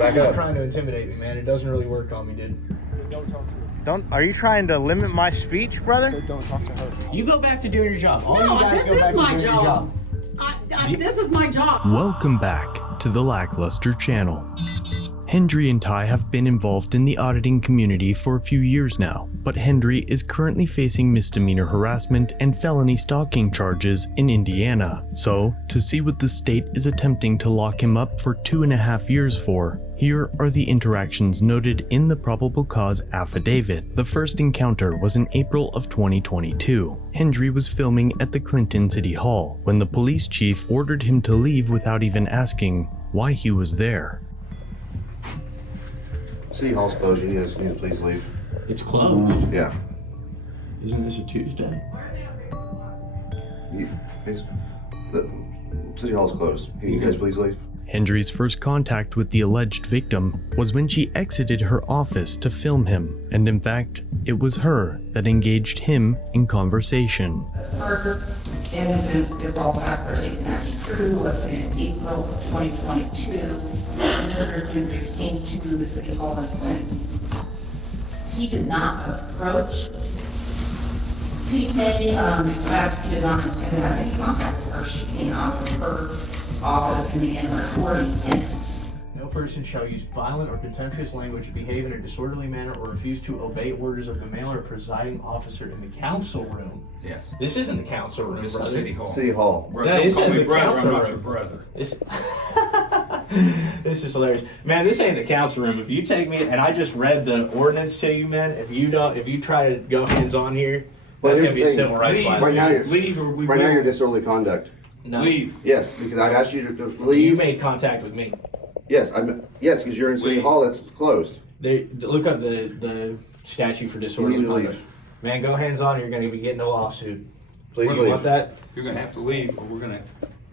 Back You're up. trying to intimidate me, man. It doesn't really work on me, dude. So don't talk to her. Are you trying to limit my speech, brother? So don't talk to her. You go back to doing your job. All No, you guys this go is back my to doing your job. job. This is my job. Welcome back to the LackLuster channel. Hendry and Ty have been involved in the auditing community for a few years now, but Hendry is currently facing misdemeanor harassment and felony stalking charges in Indiana. So, to see what the state is attempting to lock him up for 2.5 years for, here are the interactions noted in the probable cause affidavit. The first encounter was in April of 2022. Hendry was filming at the Clinton City Hall when the police chief ordered him to leave without even asking why he was there. City Hall's closed. You guys need to please leave. It's closed. Yeah. Isn't this a Tuesday? The City Hall's closed. Can you guys please leave? Hendry's first contact with the alleged victim was when she exited her office to film him, and in fact, it was her that engaged him in conversation. First instance is all facts taken as true was in April of 2022. Mr. Hendry came to the City Hall in Clinton. He did not approach PK. In fact, he did not intend to have any contact with her. She came out of her office and began recording him. No person shall use violent or contemptuous language, behave in a disorderly manner, or refuse to obey orders of the mayor or presiding officer in the council room. Yes. This isn't the council room, This is brother. City Hall. City Hall. Brother, No, don't this call is me the brother, council I'm not room. your brother. This, this is hilarious, man. This ain't the council room. If you take me, and I just read the ordinance to you, man. If you try to go hands on here, Well, that's here's gonna be the a thing. civil rights Leave. Right violation. now, you're, Leave or we right now will. you're disorderly conduct. No, Leave. Yes, because I've asked you to you leave. made contact with me. Yes, yes, because you're in City Leave. Hall. That's closed. Look up the statute for You disorderly need to conduct. leave. Man, go hands on. You're gonna be getting a lawsuit. Please You leave. want that? You're gonna have to leave, or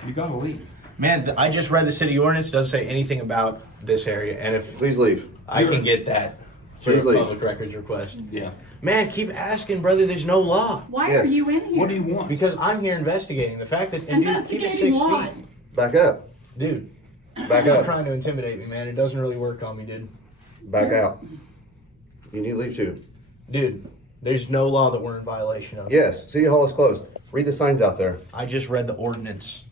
you gotta leave. Man, I just read the city ordinance. It doesn't say anything about this area, and if Please leave. I can get that for Please a leave. public records request. Yeah. Man, keep asking, brother. There's no law. Why Yes. are you in here? What do you want? Because I'm here investigating the fact that and dude, keep it Investigating 6 what? feet. Back up. Dude, Back you're up. trying to intimidate me, man. It doesn't really work on me, dude. Back out. You need to leave too. Dude, there's no law that we're in violation of. Yes, City Hall is closed. Read the signs out there. I just read the ordinance.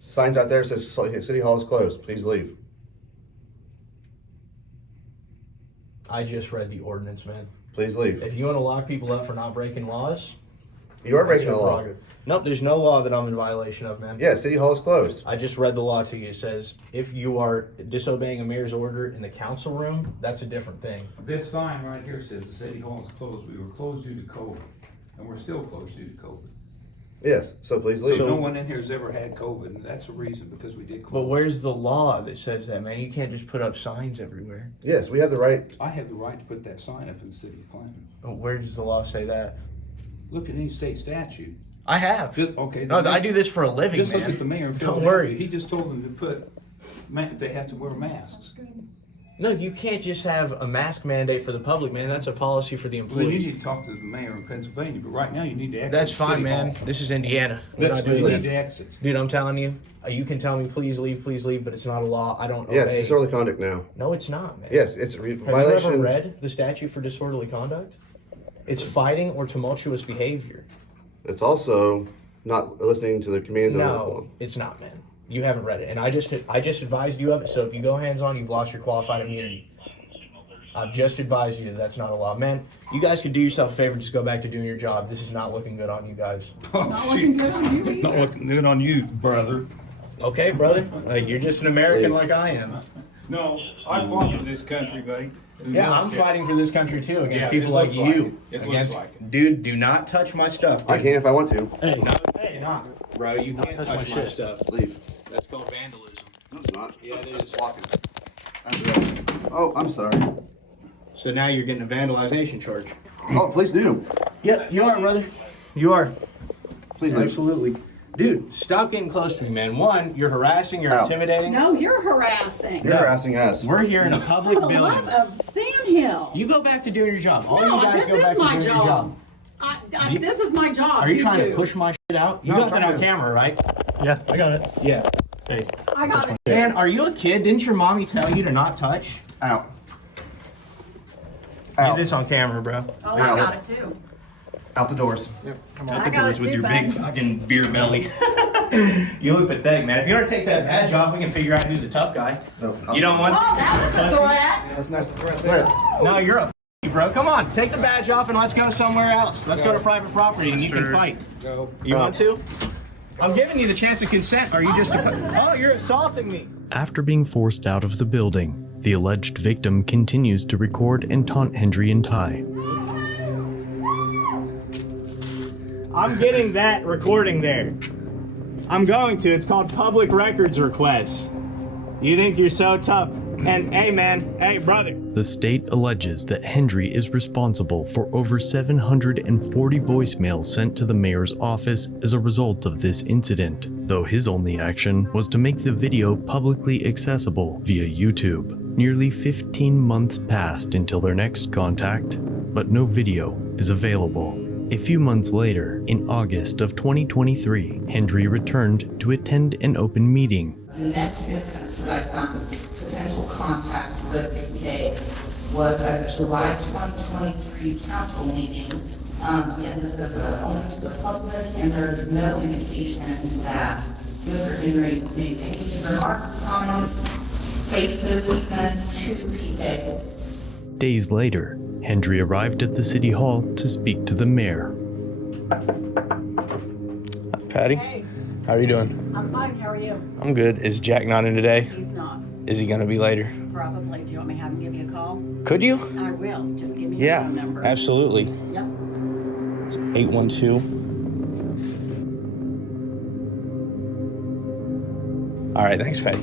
Signs out there says City Hall is closed. Please leave. I just read the ordinance, man. Please leave. If you want to lock people up for not breaking laws, You are that's breaking your the law. prerogative. Nope, there's no law that I'm in violation of, man. Yeah, City Hall is closed. I just read the law to you. It says if you are disobeying a mayor's order in the council room, that's a different thing. This sign right here says the City Hall is closed. We were closed due to COVID, and we're still closed due to COVID. Yes, so please leave. So no one in here has ever had COVID, and that's the reason, because we did But close. where's the law that says that, man? You can't just put up signs everywhere. Yes, we have the right. I have the right to put that sign up in the city of Clinton. Where does the law say that? Look at any state statute. I have. Okay. No, I do this for a living, Just man. look at the mayor. of Don't Philadelphia. worry. He just told them to put, they have to wear masks. No, you can't just have a mask mandate for the public, man. That's a policy for the Well, then you employees. need to talk to the mayor in Pennsylvania, but right now you need to exit. That's the fine, city man. hall. This is Indiana. We're not That's, doing you that. need to exit. Dude, I'm telling you, you can tell me please leave, but it's not a law. I don't Yeah, it's obey. disorderly conduct now. No, it's not, man. Yes, it's a Have you violation. ever read the statute for disorderly conduct? It's fighting or tumultuous behavior. It's also not listening to the commands of the No, one. it's not, man. You haven't read it, and I just advised you of it. So if you go hands on, you've lost your qualified immunity. I've just advised you that that's not a law, man. You guys could do yourself a favor, just go back to doing your job. This is not looking good on you guys. Oh, Not looking good on you Not either. looking good on you, brother. Okay, brother, you're just an American Leave. like I am. No, I fought for this country, buddy. Yeah, I'm fighting for this country too against Yeah, people it like looks like you. it. It looks Against, like it. dude, do not touch my stuff. I Dude. can if I want to. Hey, not, bro. You can't touch my stuff. Leave. That's called vandalism. No, it's not. Yeah, it is. Blocking. Oh, I'm sorry. So now you're getting a vandalization charge. Oh, please do. Yeah, you are, brother. You are. Please leave. Absolutely. Dude, stop getting close to me, man. One, you're harassing, you're Ow. intimidating. No, you're harassing. You're harassing us. We're here in a public For the love building. of Sam Hill. You go back to doing your job. All No, you guys this go is back to my doing your job. job. This is my job. Are you trying do. to push my shit out? You No, got I'm that trying on to- camera, right? Yeah, I got it. Yeah. Hey. I got it. Man, are you a kid? Didn't your mommy tell you to not touch? Out. Get this on camera, bro. Oh, I got it too. Out the doors. Out I the got doors it with too, your bud. big fucking beer belly. You look pathetic, man. If you want to take that badge off, we can figure out who's a tough guy. No. You don't want Oh, that was a threat. That's nice to threat there. No, you're a bro. Come on, take the badge off and let's go somewhere else. Let's go to private property and you can fight. Go. You want to? I'm giving you the chance of consent. Are you just oh, you're assaulting me. After being forced out of the building, the alleged victim continues to record and taunt Hendry and Ty. I'm getting that recording there. I'm going to. It's called public records requests. You think you're so tough. And hey, man. Hey, brother. The state alleges that Hendry is responsible for over 740 voicemails sent to the mayor's office as a result of this incident, though his only action was to make the video publicly accessible via YouTube. Nearly 15 months passed until their next contact, but no video is available. A few months later, in August of 2023, Hendry returned to attend an open meeting. The next instance that I found potential contact with PK was at the July 2023 council meeting. And this is only to the public, and there is no indication that Mr. Henry made any remarks, comments, faces, even to PK. Days later, Hendry arrived at the city hall to speak to the mayor. Patty, Hey, how are you doing? I'm fine. How are you? I'm good. Is Jack not in today? He's not. Is he gonna be later? Probably. Do you want me to have him give you a call? Could you? I will. Just give me Yeah, his phone number. absolutely. Yep. It's 812. All right, thanks, Patty.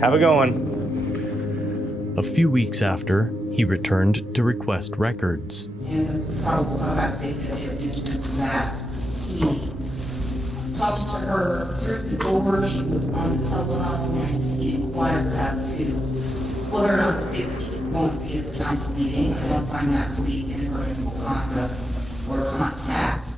Have a good one. A few weeks after, he returned to request records. And the probable cause affidavit is that he talked to her through the door, she was on the telephone, and he inquired as to whether or not the safety is going to be at the council meeting. I don't find that to be inadvertent conduct or contact.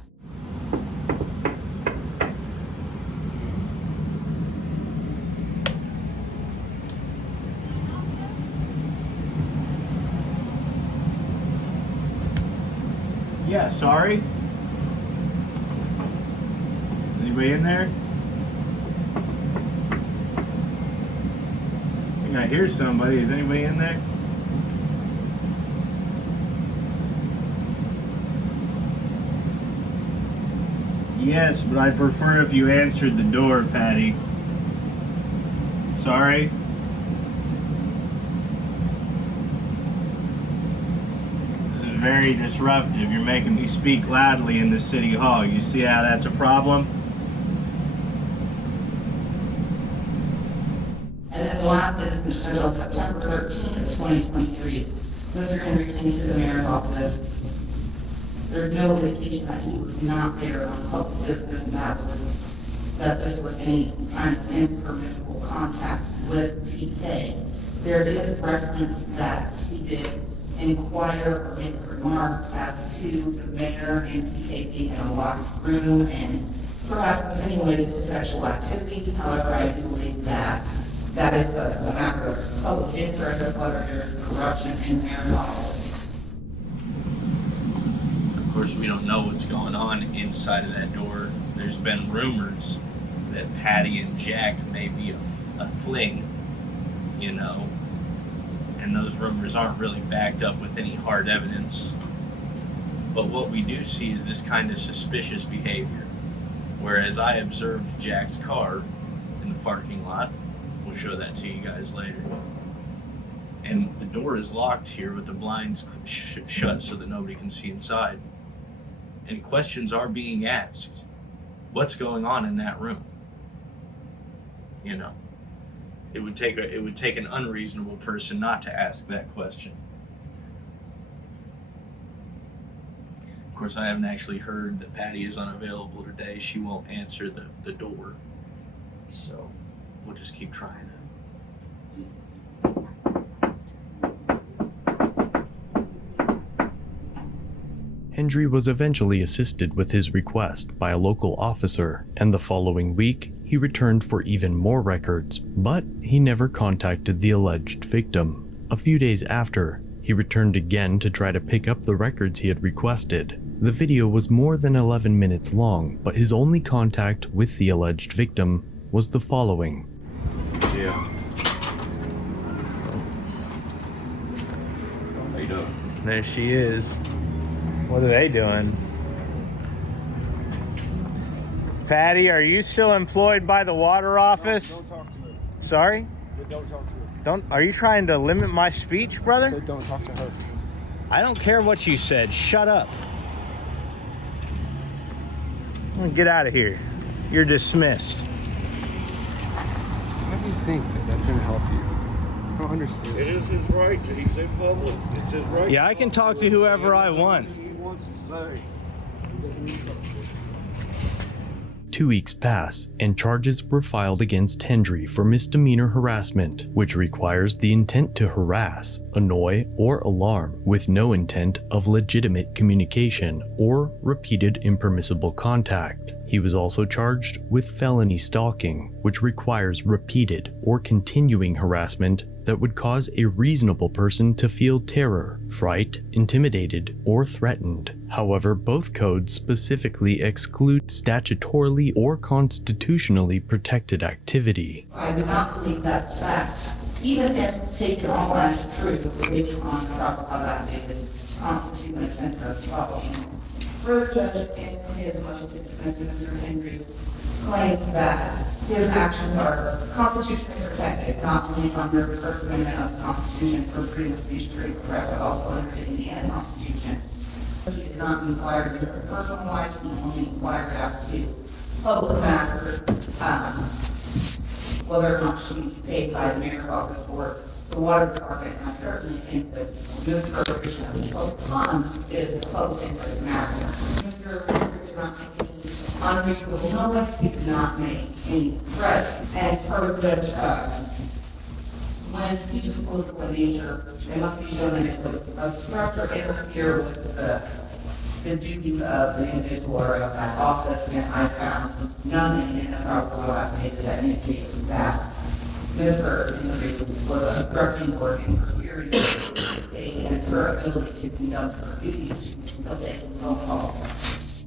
Yeah, sorry. Anybody in there? I think I hear somebody. Is anybody in there? Yes, but I prefer if you answered the door, Patty. Sorry. This is very disruptive. You're making me speak loudly in the city hall. You see how that's a problem? And then the last is scheduled September 13th of 2023. Mr. Henry came to the mayor's office. There's no indication that he was not there on public business, and that this was any kind of impermissible contact with PK. There is reference that he did inquire or make a remark as to the mayor and PK being in a locked room and perhaps insinuated to sexual activity. However, I do believe that that is a matter of public interest of whether there's corruption in mayor's office. Of course, we don't know what's going on inside of that door. There's been rumors that Patty and Jack may be a fling, you know, and those rumors aren't really backed up with any hard evidence. But what we do see is this kind of suspicious behavior. Whereas I observed Jack's car in the parking lot. We'll show that to you guys later. And the door is locked here with the blinds shut so that nobody can see inside. And questions are being asked. What's going on in that room? You know, it would take an unreasonable person not to ask that question. Of course, I haven't actually heard that Patty is unavailable today. She won't answer the door. So we'll just keep trying it. Hendry was eventually assisted with his request by a local officer, and the following week, he returned for even more records, but he never contacted the alleged victim. A few days after, he returned again to try to pick up the records he had requested. The video was more than 11 minutes long, but his only contact with the alleged victim was the following. Yeah. How you doing? There she is. What are they doing? Patty, are you still employed by the water office? Don't talk to her. Sorry? I said don't talk to her. Are you trying to limit my speech, I brother? said don't talk to her. I don't care what you said. Shut up. Get out of here. You're dismissed. Why do you think that that's going to help you? I don't understand. It is his right. He's in public. It's his right. Yeah, I can talk to whoever I want. He wants to say. He doesn't need to talk to her. 2 weeks pass, and charges were filed against Hendry for misdemeanor harassment, which requires the intent to harass, annoy, or alarm with no intent of legitimate communication or repeated impermissible contact. He was also charged with felony stalking, which requires repeated or continuing harassment that would cause a reasonable person to feel terror, fright, intimidated, or threatened. However, both codes specifically exclude statutorily or constitutionally protected activity. I do not believe that's fact. Even if taken all as true, based on probable cause affidavit, constitute an offense of stalking. Further, judge in his motion to dismiss Mr. Hendry claims that his actions are constitutionally protected, not only under the First Amendment of the Constitution for freedom of speech, free press, but also under the Indiana Constitution. He did not inquire into her personal life, he only inquired as to public matters, whether or not she's paid by the mayor's office or the water department. And I certainly think that this prohibition of funds is a public interest matter. Mr. Hendry did not make any unreasonable notice, he did not make any threats, and per the when speech is political in nature, it must be shown that it would obstruct or interfere with the duties of the individual or of that office, and I found none in the probable affidavit that indicates that Mr. Hendry was obstructing or interfering with her ability to conduct her duties. She was still taking phone calls.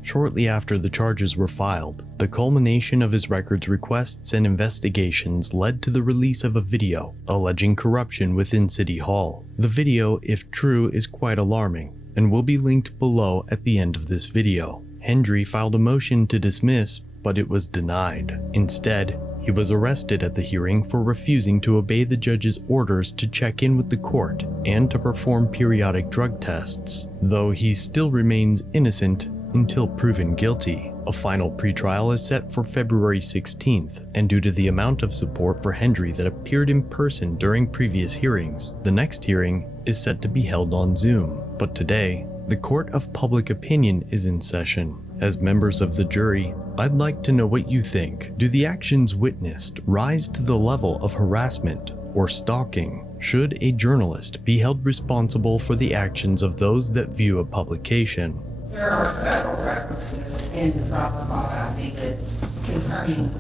Shortly after the charges were filed, the culmination of his records requests and investigations led to the release of a video alleging corruption within City Hall. The video, if true, is quite alarming and will be linked below at the end of this video. Hendry filed a motion to dismiss, but it was denied. Instead, he was arrested at the hearing for refusing to obey the judge's orders to check in with the court and to perform periodic drug tests, though he still remains innocent until proven guilty. A final pretrial is set for February 16th, and due to the amount of support for Hendry that appeared in person during previous hearings, the next hearing is set to be held on Zoom. But today, the Court of Public Opinion is in session. As members of the jury, I'd like to know what you think. Do the actions witnessed rise to the level of harassment or stalking? Should a journalist be held responsible for the actions of those that view a publication? There are several references in the probable cause affidavit concerning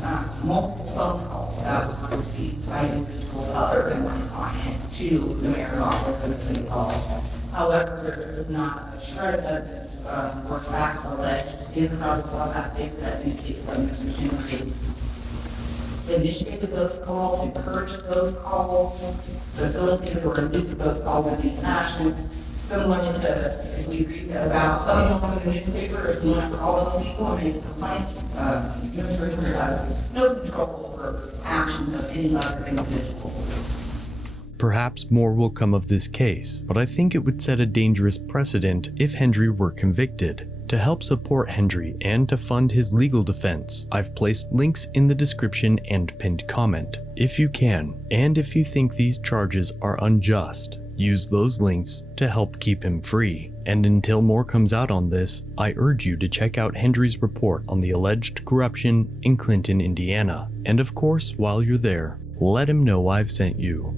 multiple phone calls that were received by individuals other than my client to the mayor's office and City Hall. However, there is not a shred of evidence or fact alleged in the probable cause affidavit that indicates that Mr. Hendry initiated those calls, encouraged those calls, facilitated or induced those calls in the fashion. Similar to if we read about thumbnails in the newspaper, if we want to call those people and make complaints, Mr. Hendry has no control over actions of any other individuals. Perhaps more will come of this case, but I think it would set a dangerous precedent if Hendry were convicted. To help support Hendry and to fund his legal defense, I've placed links in the description and pinned comment. If you can, and if you think these charges are unjust, use those links to help keep him free. And until more comes out on this, I urge you to check out Hendry's report on the alleged corruption in Clinton, Indiana. And of course, while you're there, let him know I've sent you.